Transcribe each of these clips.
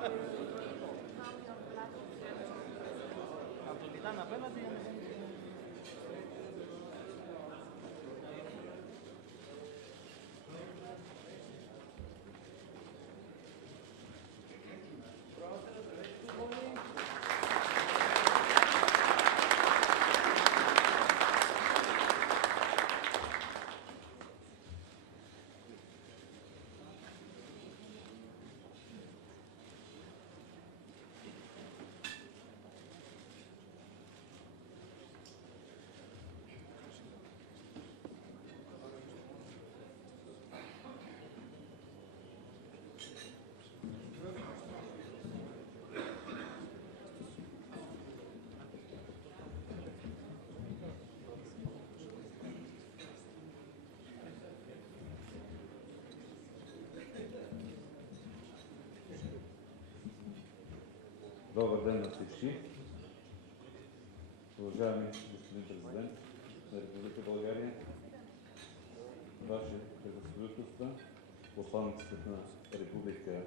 Από το κοιτάνε απέναντι. Добър ден на всички. Уважаеми господин президент на Република България, Ваше превъзходителство, посланиците на Република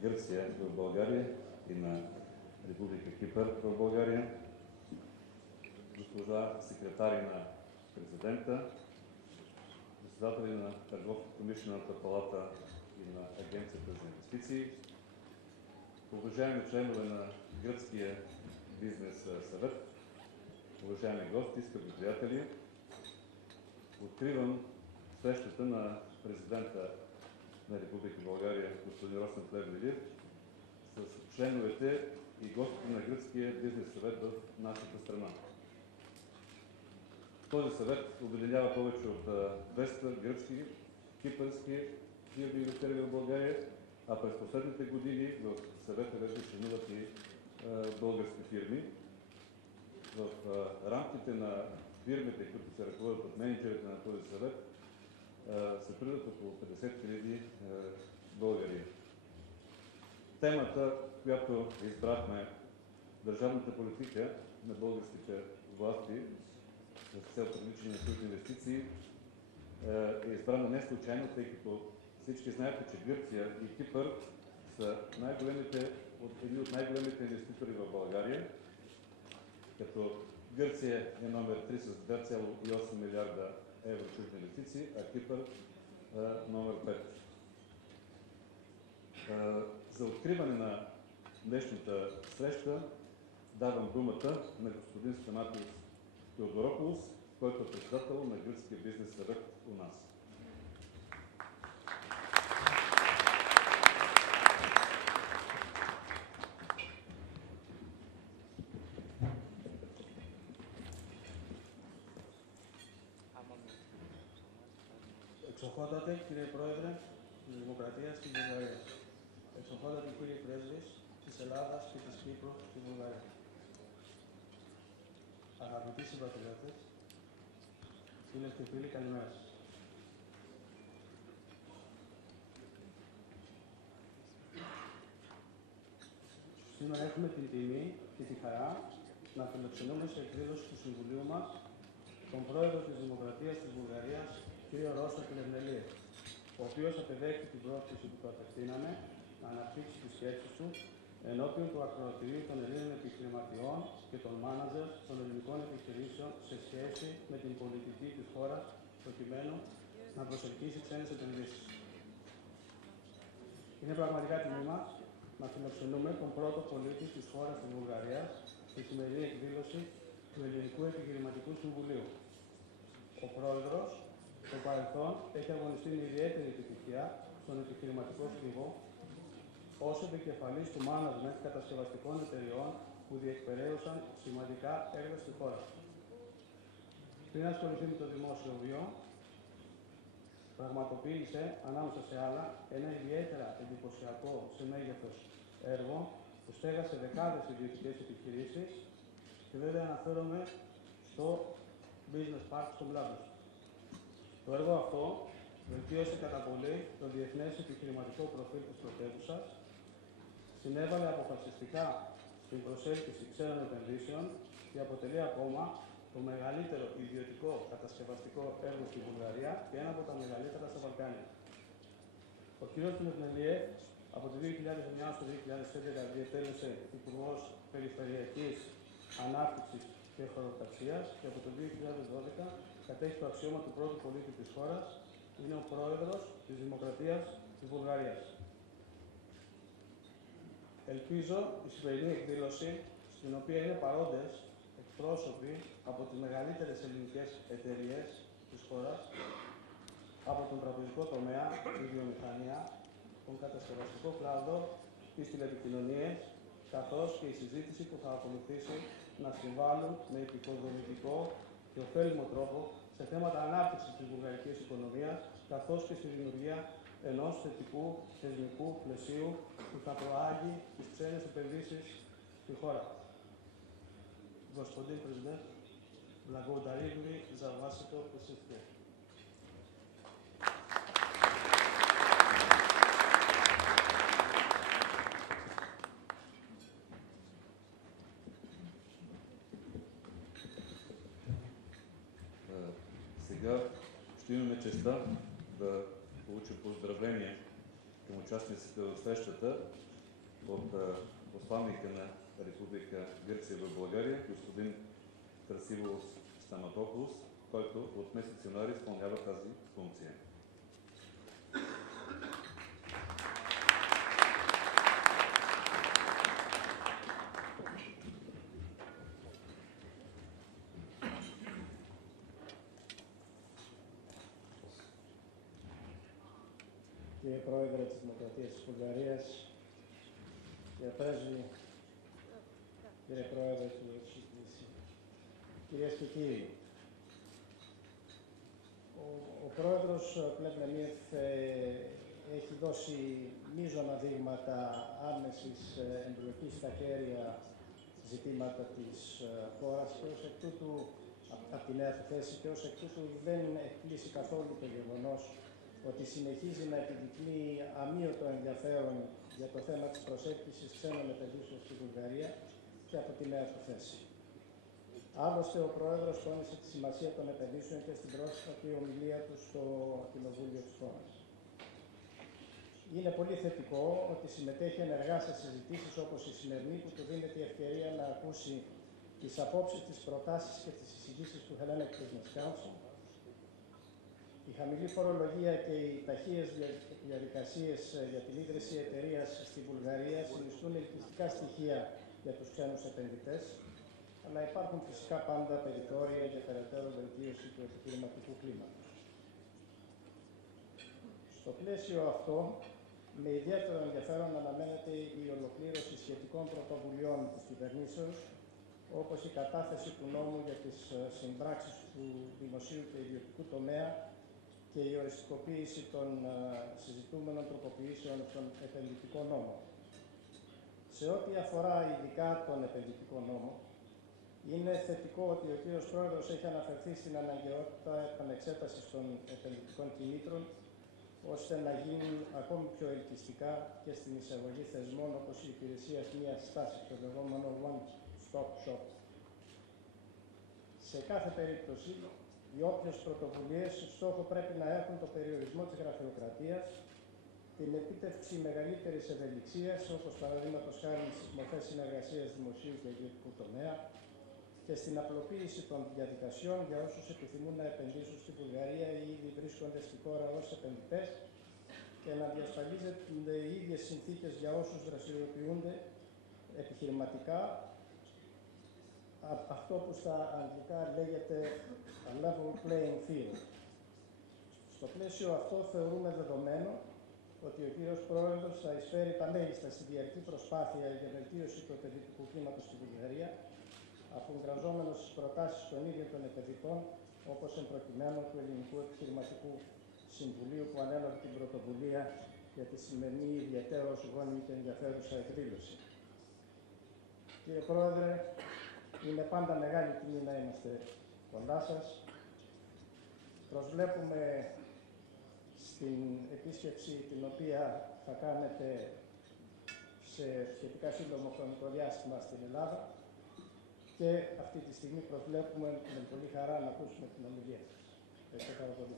Гърция в България и на Република Кипър в България, госпожа секретари на президента, председатели на Търговско-промишлената палата и на Агенцията за инвестиции, уважаеми членове на Гръцкия бизнес съвет, уважаеми гости, скъпи приятели, откривам срещата на президента на Република България господин Росен Плевнелиев с членовете и гостите на Гръцкия бизнес съвет в нашата страна. Този съвет обединява повече от 200 гръцки, кипърски фирми и фирми в България, а през последните години в съвета вече членуват и български фирми. В рамките на фирмите, които се ръководят от менеджерите на този съвет, се трудят около 50 000 българи. Темата, която избрахме, държавната политика на българските власти с цел привличане на чужди инвестиции, е избрана не случайно, тъй като всички знаете, че Гърция и Кипър са едни от най-големите инвеститори в България, като Гърция е номер 3 с 2,8 милиарда евро чужди инвестиции, а Кипър номер 5. За откриване на днешната среща давам думата на господин Стаматиос Теодорополос, който е председател на Гръцкия бизнес съвет у нас. Εξοχότατε κύριε Πρόεδρε της Δημοκρατίας στη Βουλγαρία. Εξοχότατε κύριε Πρέσβης της Ελλάδας και της Κύπρου στη Βουλγαρία. Αγαπητοί συμπατριώτες, φίλες και φίλοι, καλημέρα σας. Σήμερα έχουμε την τιμή και τη χαρά να φιλοξενούμε σε εκδήλωση του Συμβουλίου μας τον Πρόεδρο της Δημοκρατίας της Βουλγαρίας, κύριο Ρώσο Πλευνελίεφ, ο οποίος απεδέχθη την πρόσκληση που του απευθύναμε να αναπτύξει τις σκέψεις του ενώπιον του ακροατηρίου των Ελλήνων επιχειρηματιών και των μάνατζερ των ελληνικών επιχειρήσεων σε σχέση με την πολιτική της χώρας, προκειμένου να προσελκύσει ξένες επενδύσεις. Είναι πραγματικά τιμή μας να φιλοξενούμε τον πρώτο πολίτη της χώρας της Βουλγαρίας στη σημερινή εκδήλωση του Ελληνικού Επιχειρηματικού Συμβουλίου. Ο Πρόεδρος, στο παρελθόν, έχει αγωνιστεί με ιδιαίτερη επιτυχία στον επιχειρηματικό στίβο ως επικεφαλής του management κατασκευαστικών εταιριών που διεκπεραίωσαν σημαντικά έργα στη χώρα. Πριν ασχοληθεί με το δημόσιο βίο, πραγματοποίησε, ανάμεσα σε άλλα, ένα ιδιαίτερα εντυπωσιακό σε μέγεθος έργο που στέγασε δεκάδες ιδιωτικές επιχειρήσεις και βέβαια αναφέρομαι στο Business Park στο Μπλάβος. Το έργο αυτό βελτίωσε κατά πολύ το διεθνές επιχειρηματικό προφίλ της πρωτεύουσας, συνέβαλε αποφασιστικά στην προσέλκυση ξένων επενδύσεων και αποτελεί ακόμα το μεγαλύτερο ιδιωτικό κατασκευαστικό έργο στη Βουλγαρία και ένα από τα μεγαλύτερα στα Βαλκάνια. Ο κ. Πλευνελίεφ Από το 2009 στο 2011 διετέλεσε Υπουργός Περιφερειακής Ανάπτυξης και Χωροταξίας και από το 2012 κατέχει το αξίωμα του πρώτου πολίτη της χώρας. Είναι ο πρόεδρος της Δημοκρατίας της Βουλγαρίας. Ελπίζω η σημερινή εκδήλωση, στην οποία είναι παρόντες εκπρόσωποι από τις μεγαλύτερες ελληνικές εταιρείες της χώρας, από τον τραπεζικό τομέα, τη βιομηχανία, τον κατασκευαστικό κλάδο, τις τηλεπικοινωνίες, καθώς και η συζήτηση που θα ακολουθήσει να συμβάλλουν με επικοδομητικό και ωφέλιμο τρόπο σε θέματα ανάπτυξης της βουλγαρικής οικονομίας, καθώς και στη δημιουργία ενός θετικού θεσμικού πλαισίου που θα προάγει τις ξένες επενδύσεις στη χώρα. Господин президент, благодарим ви за вашето присъствие. Сега ще имаме честта да получим поздравление към участниците в срещата от посланника на Република Гърция в България, господин Красивос Стаматополос, който от месец януари изпълнява тази функция. Κύριε Πρόεδρε της Δημοκρατίας της Βουλγαρίας, κύριε Πρέσβη, κύριε Πρόεδρε του Ευρωκοινοβουλίου, κυρίες και κύριοι, ο Πρόεδρος Πλευμενίεφ έχει δώσει μείζωνα δείγματα άμεσης εμπλοκής στα κέρια ζητήματα της χώρας και ως εκ τούτου, από τη νέα του θέση, και ως εκ τούτου δεν εκπλήσει καθόλου το γεγονός ότι συνεχίζει να επιδεικνύει αμύωτο ενδιαφέρον για το θέμα της προσέλκυσης ξένων επενδύσεων στη Βουλγαρία και από τη νέα του θέση. Άλλωστε, ο Πρόεδρος τόνισε τη σημασία των επενδύσεων και στην πρόσφατη ομιλία του στο Κοινοβούλιο της χώρας. Είναι πολύ θετικό ότι συμμετέχει ενεργά σε συζητήσεις όπως η σημερινή, που του δίνεται η ευκαιρία να ακούσει τις απόψεις, τις προτάσεις και τις εισηγήσεις του Hellenic Business Council. Η χαμηλή φορολογία και οι ταχείες διαδικασίες για την ίδρυση εταιρείας στη Βουλγαρία συνιστούν ελκυστικά στοιχεία για τους ξένους επενδυτές, αλλά υπάρχουν φυσικά πάντα περιθώρια για περαιτέρω βελτίωση του επιχειρηματικού κλίματος. Στο πλαίσιο αυτό, με ιδιαίτερο ενδιαφέρον αναμένεται η ολοκλήρωση σχετικών πρωτοβουλειών της κυβερνήσεως, όπως η κατάθεση του νόμου για τις συμπράξεις του δημοσίου και ιδιωτικού τομέα και η οριστικοποίηση των συζητούμενων τροποποιήσεων στον επενδυτικό νόμο. Σε ό,τι αφορά ειδικά τον επενδυτικό νόμο, είναι θετικό ότι ο κ. Πρόεδρος έχει αναφερθεί στην αναγκαιότητα επανεξέτασης των επενδυτικών κινήτρων, ώστε να γίνουν ακόμη πιο ελκυστικά και στην εισαγωγή θεσμών όπως η υπηρεσία μίας στάσης, το λεγόμενο one-stop shop. Σε κάθε περίπτωση, οι όποιες πρωτοβουλίες στόχο πρέπει να έχουν το περιορισμό της γραφειοκρατίας, την επίτευξη μεγαλύτερης ευελιξίας, όπως παραδείγματος χάρη στις μορφές συνεργασίας δημοσίου και ιδιωτικού τομέα, και στην απλοποίηση των διαδικασιών για όσους επιθυμούν να επενδύσουν στη Βουλγαρία ή ήδη βρίσκονται στη χώρα ως επενδυτές, και να διασφαλίζονται οι ίδιες συνθήκες για όσους δραστηριοποιούνται επιχειρηματικά, αυτό που στα αγγλικά λέγεται a level playing field. Στο πλαίσιο αυτό θεωρούμε δεδομένο ότι ο κύριος Πρόεδρος θα εισφέρει τα μέγιστα στη διαρκή προσπάθεια για βελτίωση του επενδυτικού κλίματος στη Βουλγαρία, αφουγκραζόμενος στις προτάσεις των ίδιων των επενδυτών, όπως εμπροκειμένου του Ελληνικού Επιχειρηματικού Συμβουλίου, που ανέλαβε την πρωτοβουλία για τη σημερινή ιδιαιτέρως γόνιμη και ενδιαφέρουσα εκδήλωση. Κύριε Πρόεδρε, είναι πάντα μεγάλη τιμή να είμαστε κοντά σας. Προσβλέπουμε στην επίσκεψη την οποία θα κάνετε σε σχετικά σύντομο χρονικό διάστημα στην Ελλάδα, και αυτή τη στιγμή προσβλέπουμε με πολύ χαρά να ακούσουμε την ομιλία σας. Ευχαριστώ πολύ.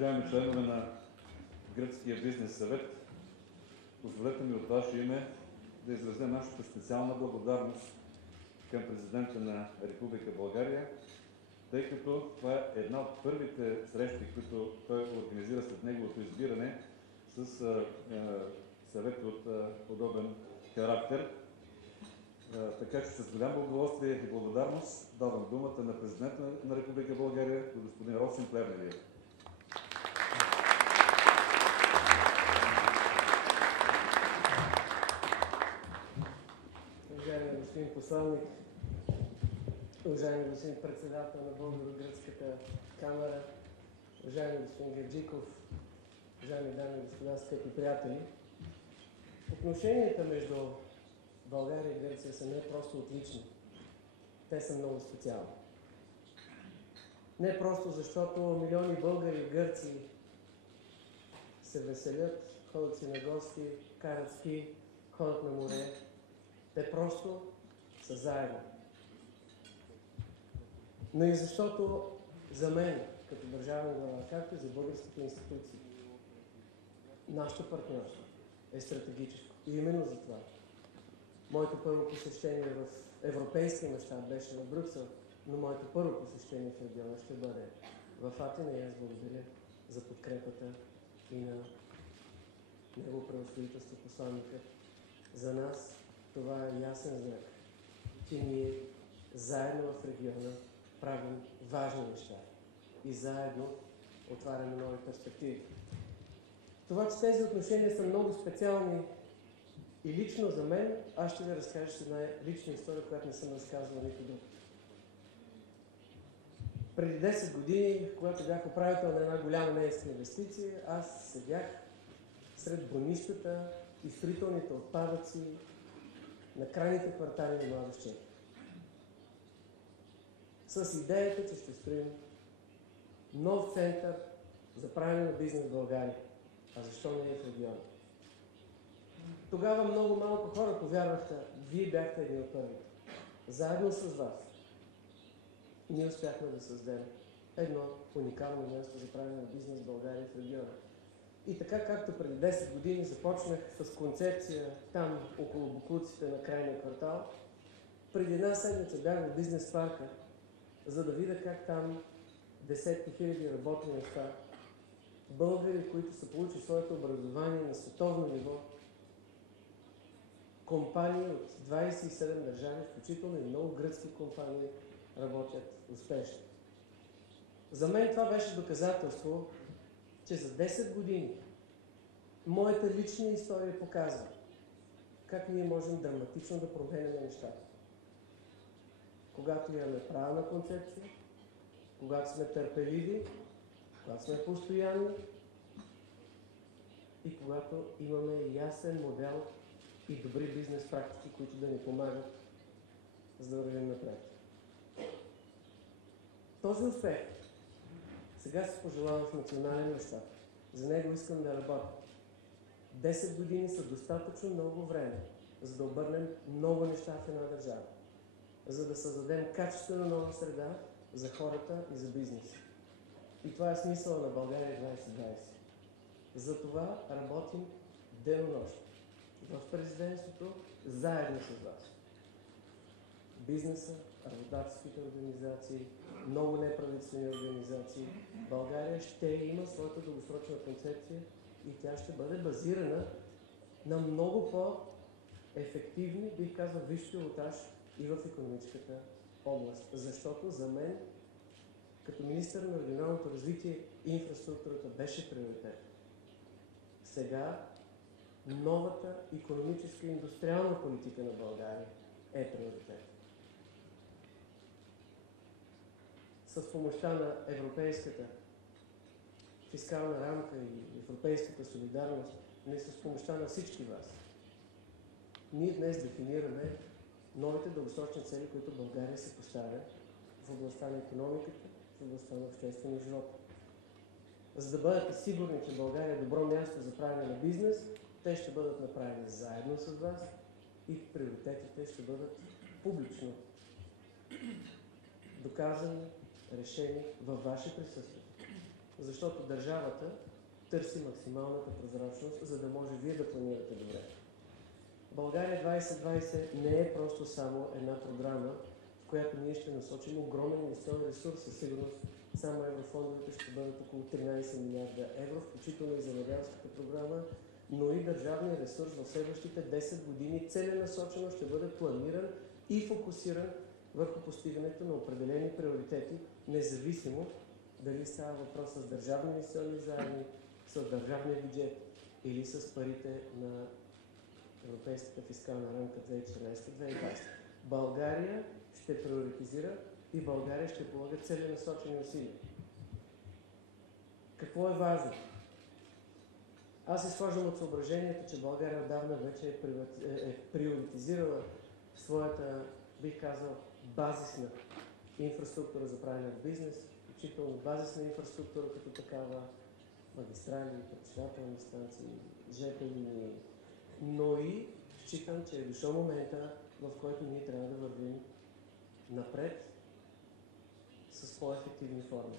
уважаеми членове на Гръцкия бизнес съвет, позволете ми от ваше име да изразя нашата специална благодарност към президента на Република България, тъй като това е една от първите срещи, които той организира след неговото избиране с съвет от подобен характер. Така че с голямо удоволствие и благодарност давам думата на президента на Република България, господин Росен Плевнелиев. Уважаеми господин посланник, уважаеми господин председател на Българо-гръцката камара, уважаеми господин Герджиков, уважаеми дами и господа, скъпи приятели, отношенията между България и Гърция са не просто отлични, те са много специални. Не просто защото милиони българи и гърци се веселят, ходят си на гости, карат ски, ходят на море. Те просто са заедно. Но и защото за мен, като държавен глава, както и за българските институции, нашето партньорство е стратегическо. И именно за това моето първо посещение в европейския мащаб беше в Брюксел, но моето първо посещение в региона ще бъде в Атина и аз благодаря за подкрепата и на негово превъзходителство посланникът. За нас това е ясен знак, че ние заедно в региона правим важни неща и заедно отваряме нови перспективи. Това, че тези отношения са много специални и лично за мен, аз ще ви разкажа една лична история, която не съм разказвал нито друг. Преди 10 години, когато бях управител на една голяма немска инвестиция, аз седях сред бронищата и строителните отпадъци на крайните квартали на Младост 4. С идеята, че ще строим нов център за правене на бизнес в България. А защо не е в региона? Тогава много малко хора повярваха. Вие бяхте един от първите. Заедно с вас ние успяхме да създадем едно уникално място за правене на бизнес в България и в региона. И така, както преди 10 години започнах с концепция там, около боклуците на крайния квартал, преди една седмица бях в бизнес парка, за да видя как там десетки хиляди работни места, българи, които са получили своето образование на световно ниво, компании от 27 държави, включително и много гръцки компании, работят успешно. За мен това беше доказателство, че за 10 години моята лична история показва как ние можем драматично да променяме нещата. Когато имаме правилна концепция, когато сме търпеливи, когато сме постоянни и когато имаме ясен модел и добри бизнес практики, които да ни помагат, за да вървим напред. Този успех сега се пожелавам в национален мащаб. За него искам да работя. 10 години са достатъчно много време, за да обърнем много неща в една държава, за да създадем качествена нова среда за хората и за бизнеса. И това е смисъла на България 2020. Затова работим денонощно в президентството, заедно с вас. Бизнеса, работодателските организации, много неправителствени организации. България ще има своята дългосрочна концепция и тя ще бъде базирана на много по-ефективни, бих казал, висш пилотаж и в икономическата област. Защото за мен, като министър на регионалното развитие, инфраструктурата беше приоритет. Сега новата икономическа и индустриална политика на България е приоритет. С помощта на европейската фискална рамка и европейската солидарност, не с помощта на всички вас, ние днес дефинираме новите дългосрочни цели, които България се поставя в областта на икономиката, в областта на обществения живот. За да бъдете сигурни, че България е добро място за правене на бизнес, те ще бъдат направени заедно с вас и приоритетите ще бъдат публично доказани, решени във ваше присъствие. Защото държавата търси максималната прозрачност, за да може вие да планирате добре. България 2020 не е просто само една програма, в която ние ще насочим огромен инвестиционен ресурс. Със сигурност само еврофондовете ще бъдат около 13 милиарда евро, включително и земеделската програма, но и държавният ресурс в следващите 10 години целенасочено ще бъде планиран и фокусиран върху постигането на определени приоритети, независимо дали става въпрос с държавни инвестиционни заеми, с държавния бюджет или с парите на Европейската фискална рамка 2014-2020. България ще приоритизира и България ще полага целенасочени усилия. Какво е важно? Аз изхождам от съображението, че България отдавна вече е приоритизирала своята, бих казал, базисна инфраструктура за правене на бизнес, включително базисна инфраструктура като такава, магистрали, пречиствателни станции, ЖП линии, но и считам, че е дошъл момента, в който ние трябва да вървим напред с по-ефективни форми.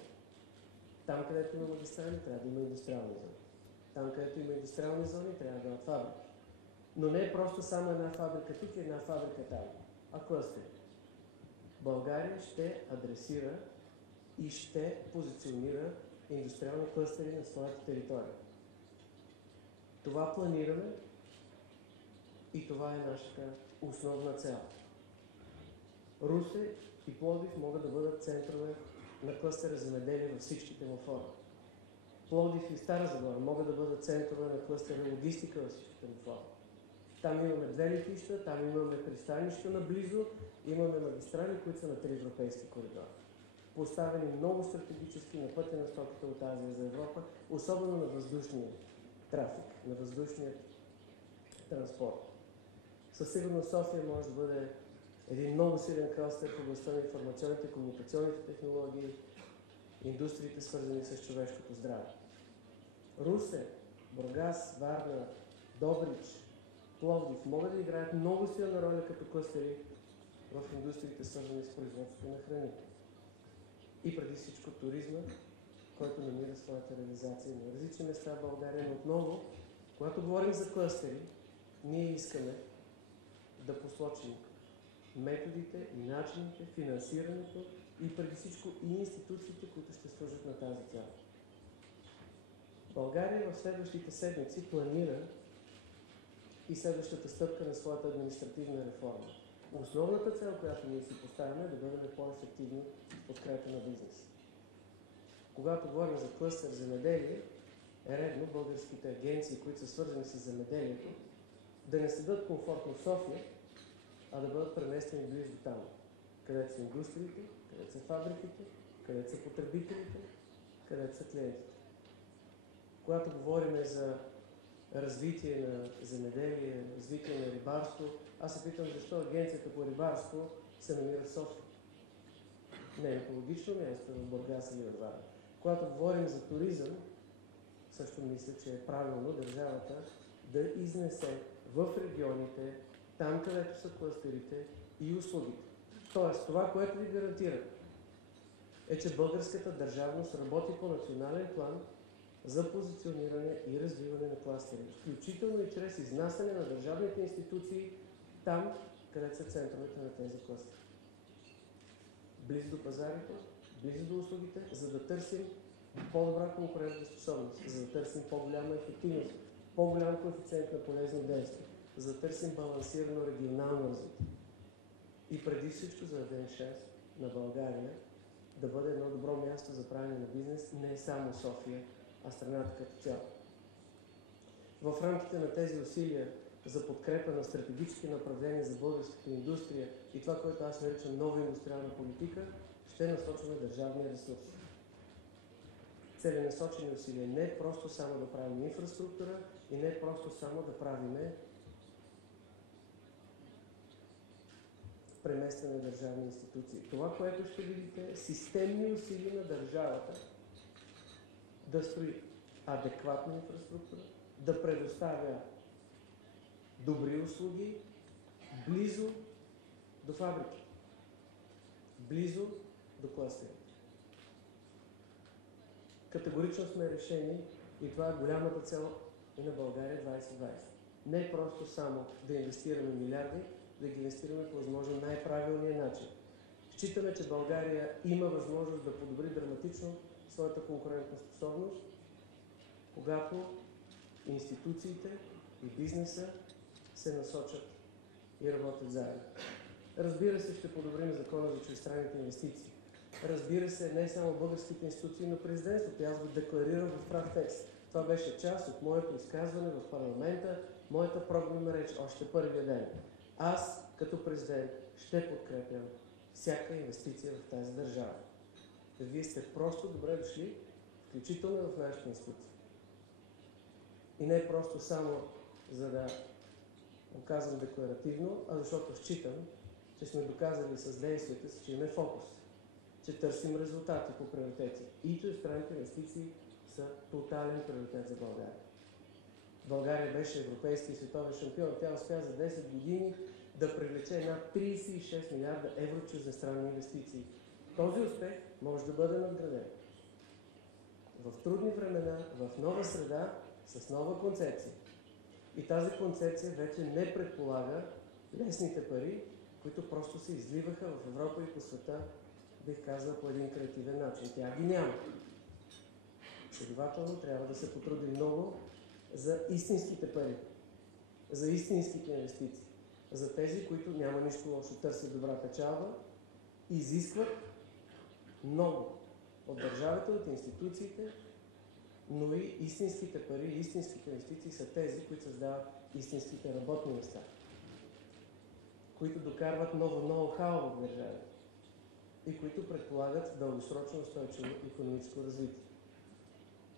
Там, където има магистрали, трябва да има индустриални зони. Там, където има индустриални зони, трябва да има фабрики. Но не е просто само една фабрика тук и една фабрика там, а клъстери. България ще адресира и ще позиционира индустриални клъстери на своята територия. Това планираме и това е нашата основна цел. Русе и Пловдив могат да бъдат центрове на клъстера земеделие във всичките му форми. Пловдив и Стара Загора могат да бъдат центрове на клъстера логистика във всичките му форми. Там имаме 2 летища, там имаме пристанища наблизо, имаме магистрали, които са на 3 европейски коридора. Поставени много стратегически на пътя на стоките от Азия за Европа, особено на въздушния трафик, на въздушния транспорт. Със сигурност София може да бъде един много силен клъстер в областта на информационните и комуникационните технологии, индустриите, свързани с човешкото здраве. Русе, Бургас, Варна, Добрич, Пловдив могат да играят много силна роля като клъстери в индустриите, свързани с производството на храни. И преди всичко туризма, който намира своята реализация на различни места в България. Но отново, когато говорим за клъстери, ние искаме да посочим методите и начините, финансирането и преди всичко и институциите, които ще служат на тази цел. България в следващите седмици планира и следващата стъпка на своята административна реформа. Основната цел, която ние си поставяме, е да бъдем по-ефективни в подкрепа на бизнес. Когато говорим за клъстер земеделие, е редно българските агенции, които са свързани с земеделието, да не седат комфортно в София, а да бъдат преместени близо там, където са индустриите, където са фабриките, където са потребителите, където са клиентите. Когато говорим за развитие на земеделие, развитие на рибарство, аз се питам защо агенцията по рибарство се намира в София. Не е екологично място в Бургас или в Варна. Когато говорим за туризъм, също мисля, че е правилно държавата да изнесе в регионите, там където са клъстерите и услугите. Тоест, това, което ви гарантира, е, че българската държавност работи по национален план за позициониране и развиване на кластери, включително и чрез изнасяне на държавните институции там, където са центровете на тези кластери. Близо до пазарите, близо до услугите, за да търсим по-добра конкурентоспособност, за да търсим по-голяма ефективност, по-голям коефициент на полезно действие, за да търсим балансирано регионално развитие. И преди всичко за да дадем шанс на България да бъде едно добро място за правене на бизнес, не само София, а страната като цяло. В рамките на тези усилия за подкрепа на стратегически направления за българската индустрия и това, което аз наричам нова индустриална политика, ще насочваме държавния ресурс. Целенасочени усилия, не просто само да правим инфраструктура и не просто само да правиме преместване на държавни институции. Това, което ще видите, е системни усилия на държавата да строи адекватна инфраструктура, да предоставя добри услуги близо до фабрики, близо до кластери. Категорично сме решени и това е голямата цел и на България 2020. Не просто само да инвестираме милиарди, да ги инвестираме по възможно най-правилния начин. Считаме, че България има възможност да подобри драматично своята конкурентоспособност, когато институциите и бизнеса се насочат и работят заедно. Разбира се, ще подобрим закона за чуждестранните инвестиции. Разбира се, не само българските институции, но президентството. Аз го декларирам в прав текст. Това беше част от моето изказване в парламента, моята програмна реч още първия ден. Аз, като президент, ще подкрепям всяка инвестиция в тази държава. Вие сте просто добре дошли, включително в нашите институции. И не просто само за да го казвам декларативно, а защото считам, че сме доказали с действията си, че имаме фокус, че търсим резултати по приоритети. И чуждестранните инвестиции са тотален приоритет за България. България беше европейски и световен шампион. Тя успя за 10 години да привлече над 36 милиарда евро чуждестранни инвестиции. Този успех може да бъде надграден. В трудни времена, в нова среда, с нова концепция. И тази концепция вече не предполага лесните пари, които просто се изливаха в Европа и по света, бих казал, по един креативен начин. Тя ги няма. Следователно трябва да се потруди много за истинските пари, за истинските инвестиции, за тези, които няма нищо лошо, търсят добра печалба, изискват много от държавата, от институциите, но и истинските пари, истинските инвестиции са тези, които създават истинските работни места, които докарват ново ноу-хау в държавите и които предполагат дългосрочно устойчиво икономическо развитие.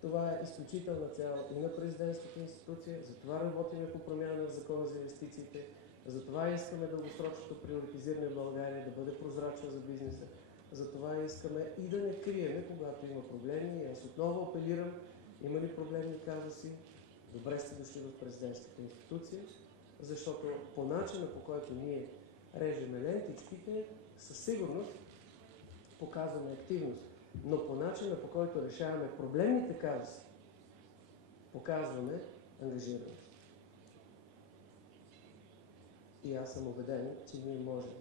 Това е изключителна цел и на президентската институция, затова работим по промяна в закона за инвестициите, затова искаме дългосрочното приоритизиране в България да бъде прозрачно за бизнеса, затова искаме и да не криеме, когато има проблеми. И аз отново апелирам, има ли проблемни казуси, добре сте дошли в президентската институция, защото по начина, по който ние режеме лентичките, със сигурност показваме активност, но по начина, по който решаваме проблемните казуси, показваме ангажираност. И аз съм убеден, че ние можем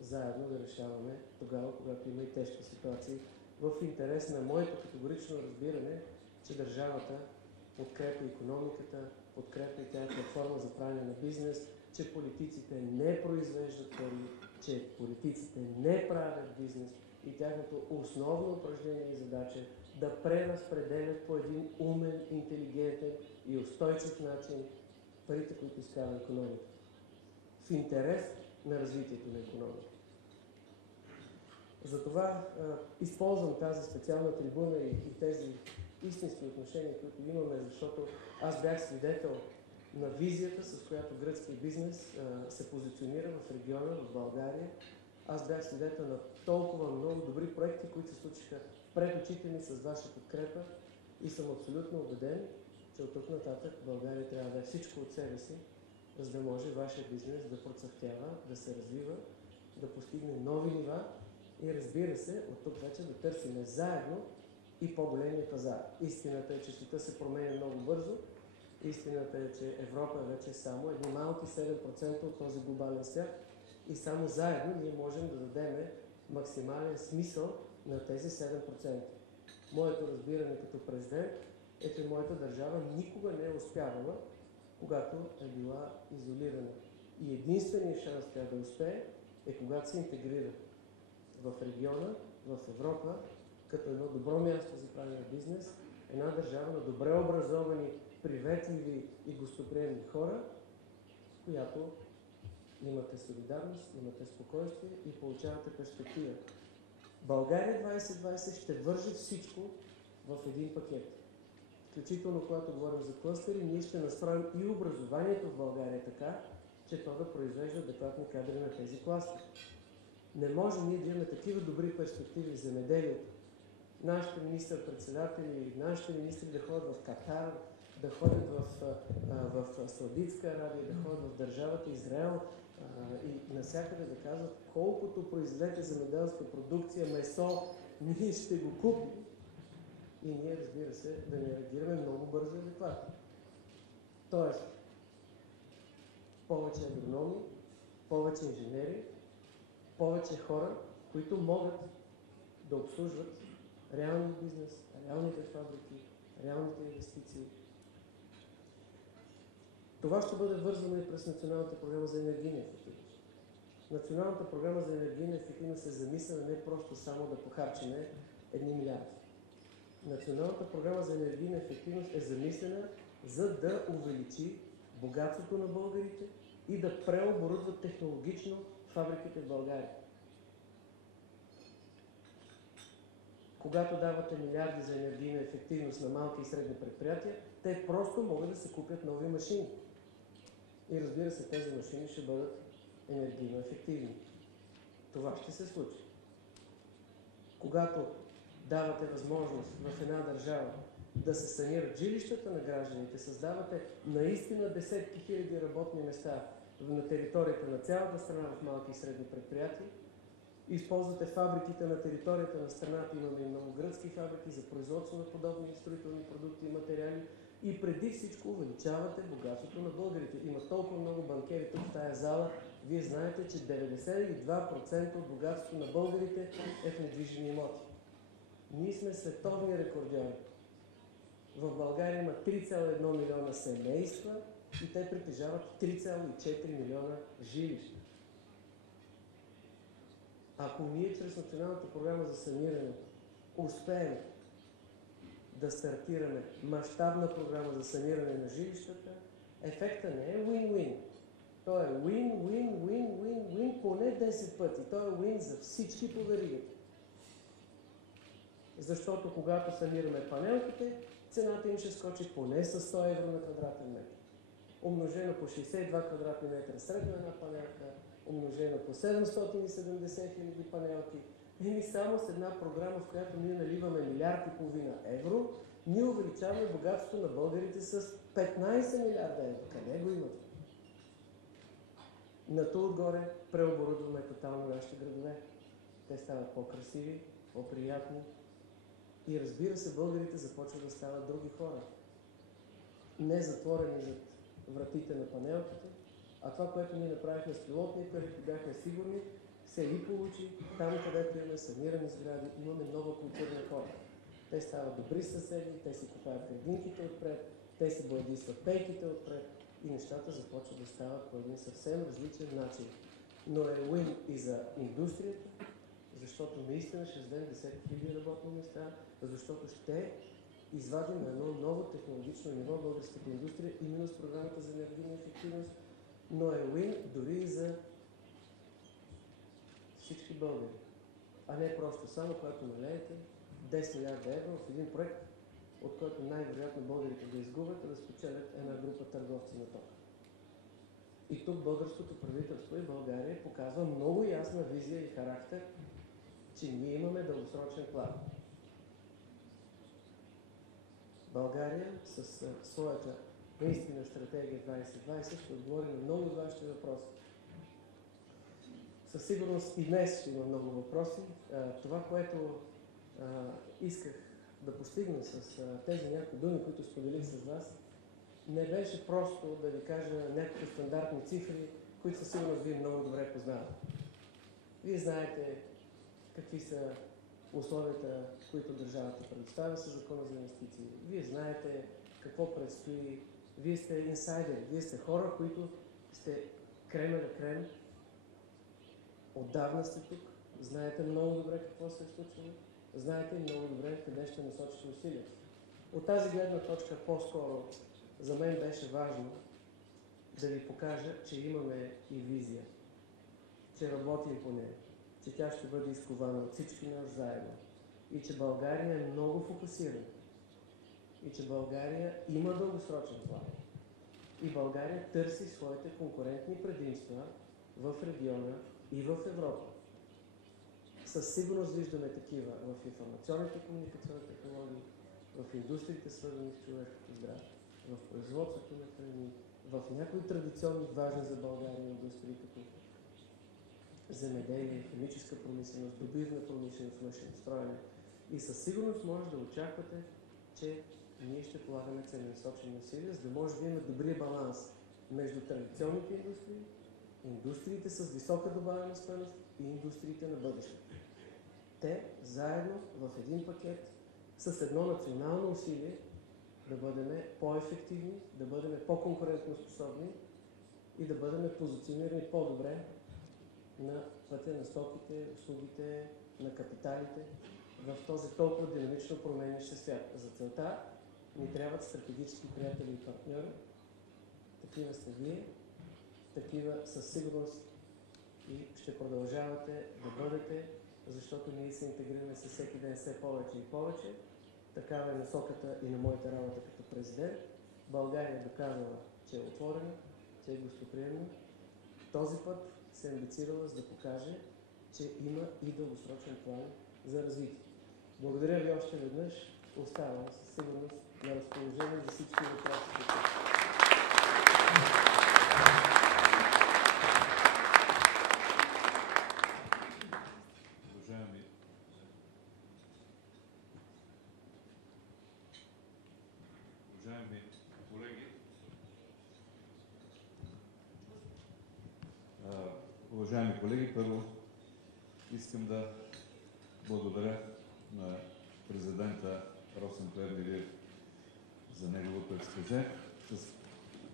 заедно да решаваме тогава, когато има и тежки ситуации, в интерес на моето категорично разбиране, че държавата подкрепя икономиката, подкрепя и тя е платформа за правене на бизнес, че политиците не произвеждат пари, че политиците не правят бизнес и тяхното основно упражнение и задача е да преразпределят по един умен, интелигентен и устойчив начин парите, които изкарва икономиката. В интерес на развитието на икономиката. Затова използвам тази специална трибуна и тези истински отношения, които имаме, защото аз бях свидетел на визията, с която гръцкият бизнес се позиционира в региона, в България. Аз бях свидетел на толкова много добри проекти, които се случиха пред очите ми с ваша подкрепа и съм абсолютно убеден, че от тук нататък България трябва да е всичко от себе си, за да може вашия бизнес да процъфтява, да се развива, да постигне нови нива и разбира се, от тук вече да търсим заедно и по-големия пазар. Истината е, че света се променя много бързо. Истината е, че Европа е вече само едни малки 7% от този глобален свят и само заедно ние можем да дадем максимален смисъл на тези 7%. Моето разбиране като президент е, че моята държава никога не е успявала, когато е била изолирана. И единственият шанс тя да успее е когато се интегрира в региона, в Европа, като едно добро място за правене на бизнес, една държава на добре образовани, приветливи и гостоприемни хора, в която имате солидарност, имате спокойствие и получавате перспектива. България 2020 ще вържи всичко в един пакет. Включително, когато говорим за клъстери, ние ще настроим и образованието в България така, че то да произвежда адекватни кадри на тези кластери. Не може ние да имаме такива добри перспективи в земеделието. Нашите министър-председатели, нашите министри да ходят в Катар, да ходят в Саудитска Арабия, да ходят в държавата Израел и навсякъде да казват колкото произведете земеделска продукция, месо, ние ще го купим. и ние, разбира се, да не реагираме много бързо и адекватно. Тоест, повече агрономи, повече инженери, повече хора, които могат да обслужват реалния бизнес, реалните фабрики, реалните инвестиции. Това ще бъде вързано и през Националната програма за енергийна ефективност. Националната програма за енергийна ефективност е замислена не просто само да похарчиме 1 милиард. Националната програма за енергийна ефективност е замислена за да увеличи богатството на българите и да преоборудват технологично фабриките в България. Когато давате милиарди за енергийна ефективност на малки и средни предприятия, те просто могат да се купят нови машини. И разбира се, тези машини ще бъдат енергийно ефективни. Това ще се случи. Когато давате възможност в една държава да се санират жилищата на гражданите, създавате наистина десетки хиляди работни места на територията на цялата страна в малки и средни предприятия, използвате фабриките на територията на страната, имаме и много гръцки фабрики за производство на подобни строителни продукти и материали, и преди всичко увеличавате богатството на българите. Има толкова много банкери тук в тая зала. Вие знаете, че 92% от богатството на българите е в недвижими имоти. Ние сме световни рекордьори. В България има 3,1 милиона семейства и те притежават 3,4 милиона жилища. Ако ние чрез Националната програма за саниране успеем да стартираме мащабна програма за саниране на жилищата, ефекта не е win-win. Той е win поне 10 пъти. Той е win за всички по веригата. Защото когато санираме панелките, цената им ще скочи поне с 100 евро на квадратен метър. Умножено по 62 квадратни метра средно една панелка, умножено по 770 хиляди панелки. И само с една програма, в която ние наливаме 1,5 милиарда евро, ние увеличаваме богатството на българите с 15 милиарда евро. Къде го имате? На то отгоре преоборудваме тотално нашите градове. Те стават по-красиви, по-приятни. И разбира се, българите започват да стават други хора. Не затворени зад вратите на панелките, а това, което ние направихме с пилотния проект, бяхме сигурни, се и получи. Там, където имаме санирани сгради, имаме нова култура на хора. Те стават добри съседи, те си купаят градинките отпред, те си боядисват пейките отпред и нещата започват да стават по един съвсем различен начин. Но е win и за индустрията, защото наистина ще създадем десетки хиляди работни места, защото ще извадим на едно ново технологично ниво българската индустрия, именно с програмата за енергийна ефективност, но е win дори и за всички българи, а не просто само когато налеете 10 милиарда евро в един проект, от който най-вероятно българите да изгубят, да спечелят една група търговци на ток. И тук българското правителство и България показва много ясна визия и характер, че ние имаме дългосрочен план. България с своята наистина стратегия 2020 ще отговори на много от вашите въпроси. Със сигурност и днес ще има много въпроси. Това, което исках да постигна с тези някои думи, които споделих с вас, не беше просто да ви кажа някакви стандартни цифри, които със сигурност вие много добре познавате. Вие знаете какви са условията, които държавата предоставя със Закона за инвестиции. Вие знаете какво предстои. Вие сте инсайдери, вие сте хора, които сте крема на крем. Отдавна сте тук, знаете много добре какво се е случило, знаете много добре къде ще насочите усилията. От тази гледна точка по-скоро за мен беше важно да ви покажа, че имаме и визия, че работим по нея, че тя ще бъде изкована от всички нас заедно и че България е много фокусирана и че България има дългосрочен план и България търси своите конкурентни предимства в региона и в Европа. Със сигурност виждаме такива в информационните и комуникационни технологии, в индустриите, свързани с човешкото здраве, в производството на храни, в някои традиционни важни за България индустрии, като земеделие, химическа промишленост, добивна промишленост, машиностроене И със сигурност може да очаквате, че ние ще полагаме целенасочени усилия, за да може да има добрия баланс между традиционните индустрии, индустриите с висока добавена стойност и индустриите на бъдещето. Те заедно в един пакет с едно национално усилие да бъдем по-ефективни, да бъдем по-конкурентоспособни и да бъдем позиционирани по-добре на пътя на стоките, услугите, на капиталите в този толкова динамично променящ се свят. За целта ни трябват стратегически приятели и партньори. Такива сте вие, такива със сигурност и ще продължавате да бъдете, защото ние се интегрираме със всеки ден все повече и повече. Такава е насоката и на моята работа като президент. България е доказала, че е отворена, че е гостоприемна. Този път се е амбицирала за да покаже, че има и дългосрочен план за развитие. Благодаря ви още веднъж. Оставам със сигурност на разположение за всички въпроси. Уважаеми колеги, уважаеми колеги, първо искам да благодаря на президента Росен Плевнелиев за неговото експозе, с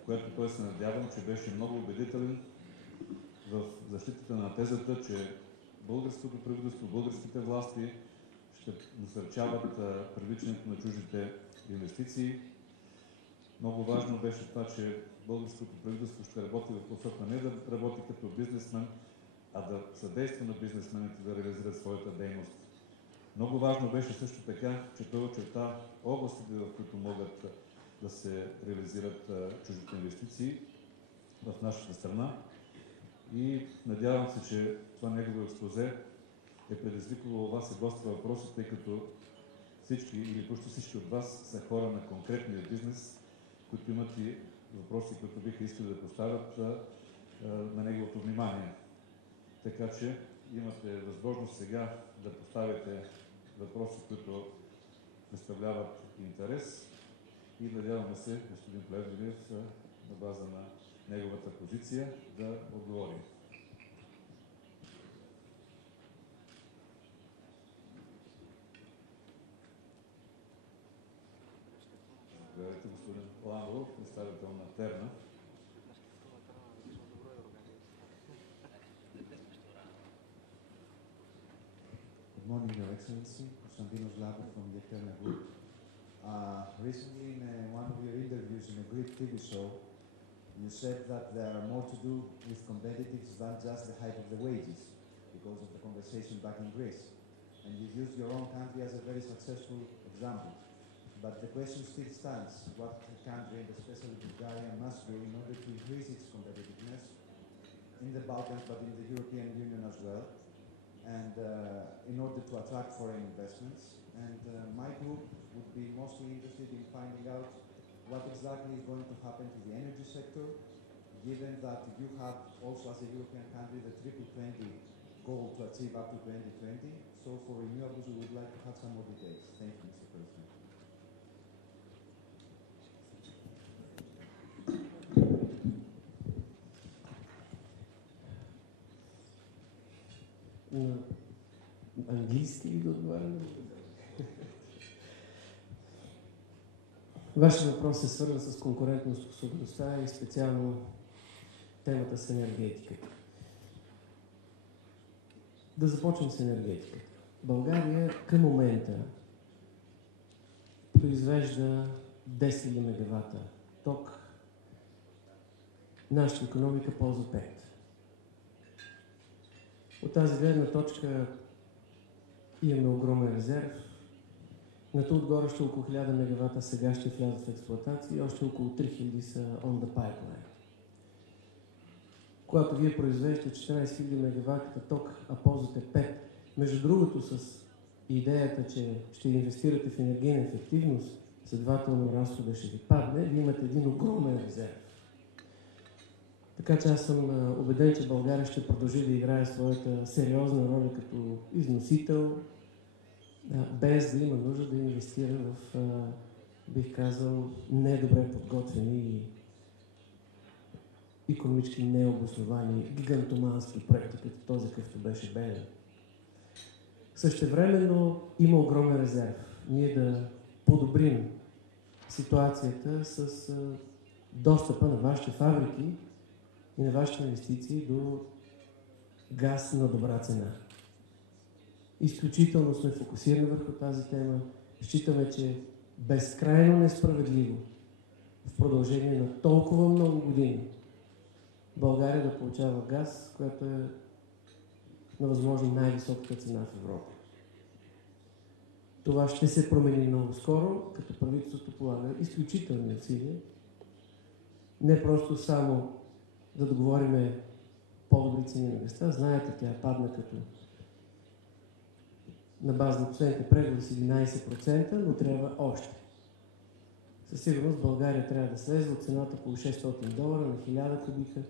което той се надявам, че беше много убедителен в защитата на тезата, че българското правителство, българските власти ще насърчават привличането на чуждите инвестиции. Много важно беше това, че българското правителство ще работи в посока не да работи като бизнесмен, а да съдейства на бизнесмените да реализират своята дейност. Много важно беше също така, че той очерта областите, в които могат да се реализират чуждите инвестиции в нашата страна. И надявам се, че това негово експозе е предизвикало у вас и доста въпроси, тъй като всички или почти всички от вас са хора на конкретния бизнес, които имат и въпроси, които биха искали да поставят на неговото внимание. Така че имате възможност сега да поставите въпроси, които представляват интерес и надяваме се господин Плевнелиев на база на неговата позиция да отговори. Заповядайте, господин Ламров, представител на Терна. Good morning, Your Excellency. Konstantinos Lavros from the Terna Group. Recently, in one of your interviews in a Greek TV show, you said that there are more to do with competitiveness than just the hike of the wages, because of the conversation back in Greece. And you used your own country as a very successful example. But the question still stands, what the country, and especially Bulgaria, must do in order to increase its competitiveness in the Balkans, but in the European Union as well, and in order to attract foreign investments. And my group would be mostly interested in finding out what exactly is going to happen to the energy sector, given that you have also as a European country the triple 20 goal to achieve up to 2020. So for renewables, we would like to have some more details. Thank you, Mr. President. Английски ли да отговарям? Вашият въпрос е свързан с конкурентоспособността и специално темата с енергетиката. Да започнем с енергетиката. България към момента произвежда 10 мегавата ток. Нашата икономика ползва 5. От тази гледна точка имаме огромен резерв. На това отгоре ще около 1000 мегавата сега ще влязат в експлоатация и още около 3000 са on the pipeline. Когато вие произвеждате 14 000 мегавата ток, а ползвате 5, между другото с идеята, че ще инвестирате в енергийна ефективност, следователно разхода ще ви падне, вие имате един огромен резерв. Така че аз съм убеден, че България ще продължи да играе своята сериозна роля като износител без да има нужда да инвестира в, бих казал, недобре подготвени и икономически необосновани гигантомански проекти, като този, какъвто беше Белене. Същевременно има огромен резерв. Ние да подобрим ситуацията с достъпа на вашите фабрики и на вашите инвестиции до газ на добра цена. Изключително сме фокусирани върху тази тема. Считаме, че безкрайно несправедливо в продължение на толкова много години България да получава газ, което е на възможно най-високата цена в Европа. Това ще се промени много скоро, като правителството полага изключителни усилия. Не просто само да договорим по-добри цени на газта. Знаете, тя падна като на база на последните преговори с 11%, но трябва още. Със сигурност България трябва да слезе от цената по $600 на 1000 кубика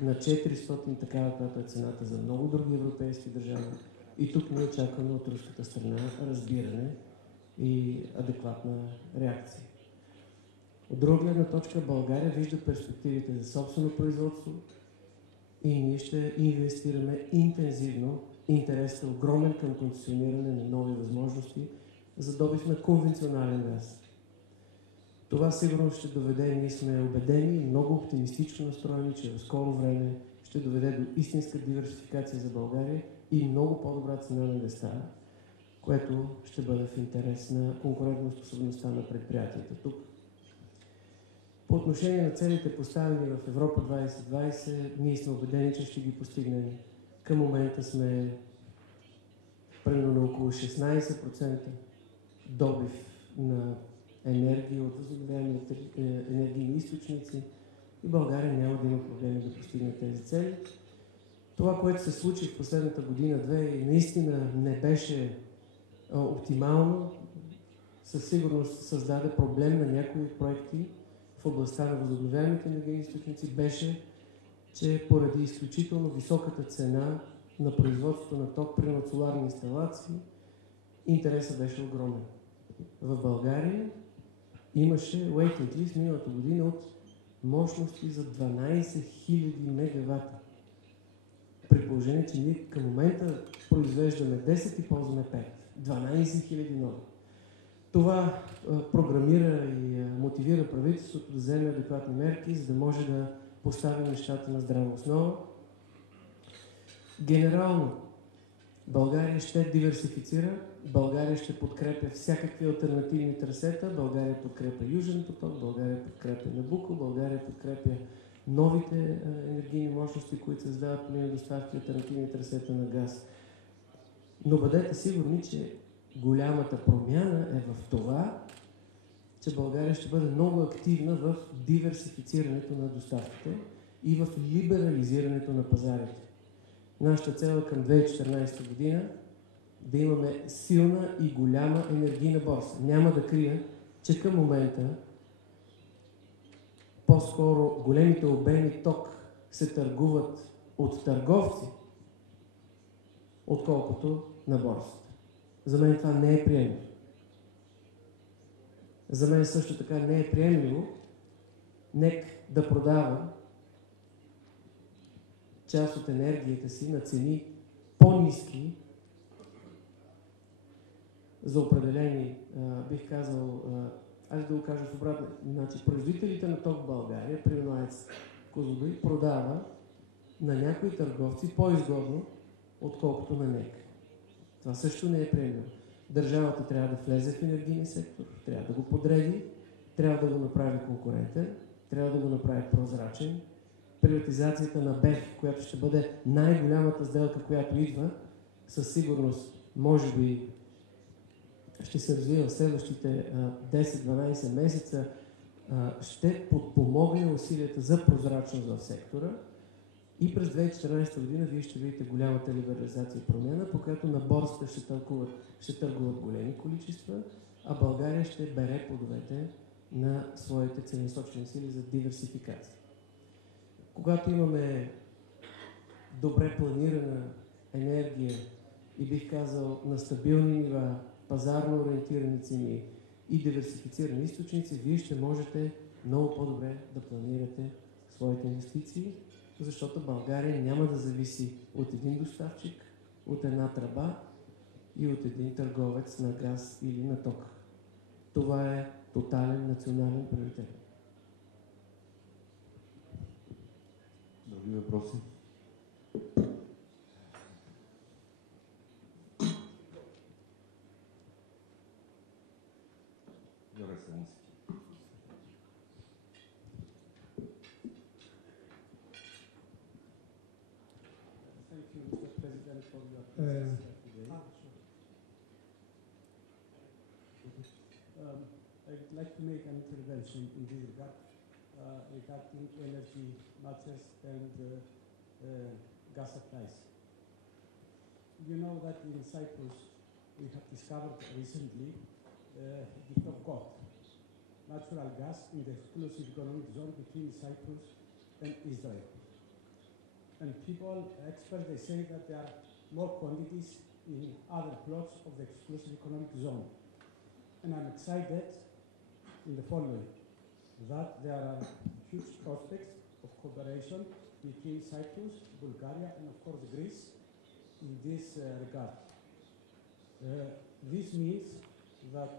на 400, такава, която е цената за много други европейски държави. И тук ние очакваме от руската страна разбиране и адекватна реакция. От друга гледна точка България вижда перспективите за собствено производство и ние ще инвестираме интензивно. Интересът е огромен към концесиониране на нови възможности за добив на конвенционален газ. Това сигурно ще доведе, ние сме убедени, много оптимистично настроени, че в скоро време ще доведе до истинска диверсификация за България и много по-добра цена на газта, което ще бъде в интерес на конкурентоспособността на предприятията тук. По отношение на целите поставени в Европа 2020, ние сме убедени, че ще ги постигнем. Към момента сме примерно на около 16% добив на енергия от възобновяеми енергийни източници и България няма да има проблеми да постигне тези цели. Това, което се случи в последната година-две и наистина не беше оптимално, със сигурност създаде проблем на някои проекти в областта на възобновяемите енергийни източници, беше, че поради изключително високата цена на производството на ток при соларни инсталации, интересът беше огромен. В България имаше waiting list миналата година от мощности за 12 000 мегавата. При положение, че ние към момента произвеждаме 10 и ползваме 5. 12 000 нови. Това програмира и мотивира правителството да вземе адекватни мерки, за да може да постави нещата на здрава основа. Генерално България ще диверсифицира, България ще подкрепя всякакви алтернативни трасета, България подкрепя Южен поток, България подкрепя Набуко, България подкрепя новите енергийни мощности, които създават по линия доставки алтернативни трасета на газ. Но бъдете сигурни, че голямата промяна е в това, че България ще бъде много активна в диверсифицирането на доставките и в либерализирането на пазарите. Нашата цел е към 2014 година да имаме силна и голяма енергийна борса. Няма да крия, че към момента по-скоро големите обеми ток се търгуват от търговци, отколкото на борсата. За мен това не е приемливо. За мен също така не е приемливо НЕК да продава част от енергията си на цени по-ниски за определени, бих казал, аз да го кажа в обратно. Значи, производителите на ток в България, примерно АЕЦ Козлодуй, продава на някои търговци по-изгодно, отколкото на НЕК. Това също не е приемливо. Държавата трябва да влезе в енергийния сектор, трябва да го подреди, трябва да го направи конкурентен, трябва да го направи прозрачен. Приватизацията на БЕХ, която ще бъде най-голямата сделка, която идва, със сигурност, може би, ще се развива в следващите 10-12 месеца, ще подпомогне усилията за прозрачност в сектора. И през 2014 година вие ще видите голямата либерализация и промяна, по която на борсата ще търгуват големи количества, а България ще бере плодовете на своите целенасочени сили за диверсификация. Когато имаме добре планирана енергия и бих казал на стабилни нива пазарно ориентирани цени и диверсифицирани източници, вие ще можете много по-добре да планирате своите инвестиции, защото България няма да зависи от един доставчик, от една тръба и от един търговец на газ или на ток. Това е тотален национален приоритет. Други въпроси? Йорга Селунски. Thank you, Mr. President, for your presence here today. I would like to make an intervention in this regard regarding energy matters and gas supplies. You know that in Cyprus we have discovered recently the Pokot natural gas in the exclusive economic zone between Cyprus and Israel. And people, experts, they say that there are more quantities in other plots of the exclusive economic zone. And I'm excited in the following, that there are huge prospects of cooperation between Cyprus, Bulgaria, and of course Greece in this regard. This means that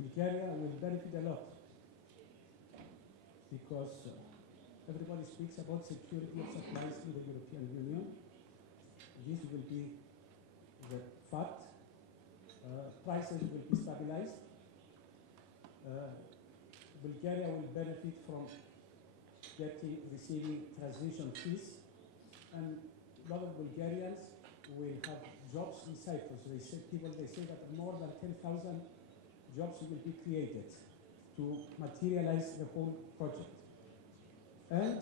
Bulgaria will benefit a lot because everybody speaks about security of supplies in the European Union. This will be the fact. Prices will be stabilized. Bulgaria will benefit from receiving transition fees, and a lot of Bulgarians will have jobs in Cyprus. They say that more than 10,000 jobs will be created to materialize the whole project. And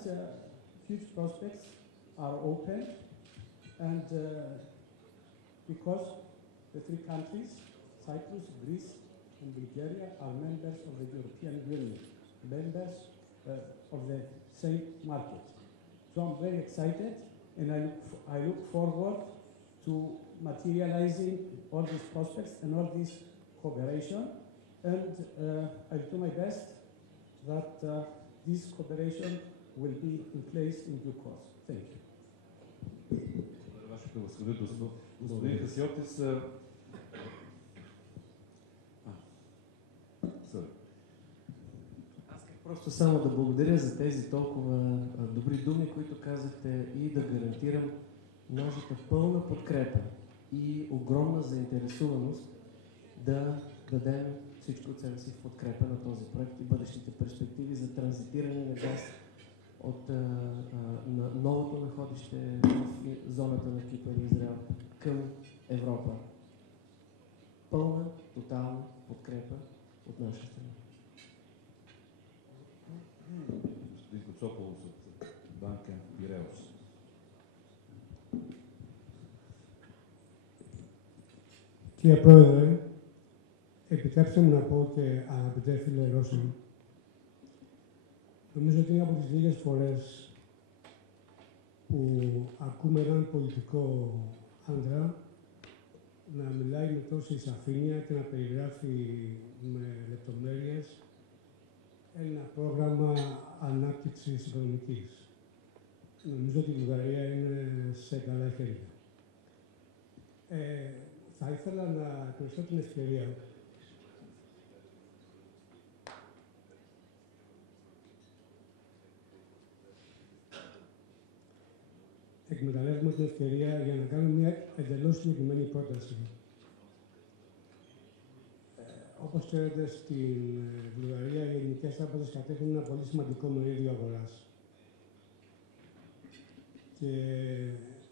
huge prospects are open, and because the three countries, Cyprus, Greece, and Bulgaria, are members of the European Union, members of the same market. So I'm very excited, and I look forward to materializing all these prospects and all this cooperation, and I'll do my best that this cooperation will be in place in due course. Thank you. Ваше превъзходителство. Господин Хасиотис, Просто само да благодаря за тези толкова добри думи, които казахте, и да гарантирам нашата пълна подкрепа и огромна заинтересуваност да дадем всичко от себе си в подкрепа на този проект и бъдещите перспективи за транзитиране на газ от на новото находище в зоната на Кипър и Израел към Европа. Пълна, тотална подкрепа от наша страна. господин Коцополос от банка Пиреус. Κύριε Πρόεδρε, επιτρέψτε μου να πω και αγαπητέ φίλε Ρώση, νομίζω ότι είναι από τις λίγες φορές που ακούμε έναν πολιτικό άντρα να μιλάει με τόση σαφήνεια και να περιγράφει με λεπτομέρειες ένα πρόγραμμα ανάπτυξης οικονομικής. Νομίζω ότι η Βουλγαρία είναι σε καλά χέρια. Θα ήθελα να εκμεταλλευτώ την ευκαιρία εκμεταλλεύουμε την ευκαιρία για να κάνουμε μια εντελώς συγκεκριμένη πρόταση. Όπως ξέρετε, στην Βουλγαρία οι ελληνικές τράπεζες κατέχουν ένα πολύ σημαντικό μερίδιο αγοράς. Και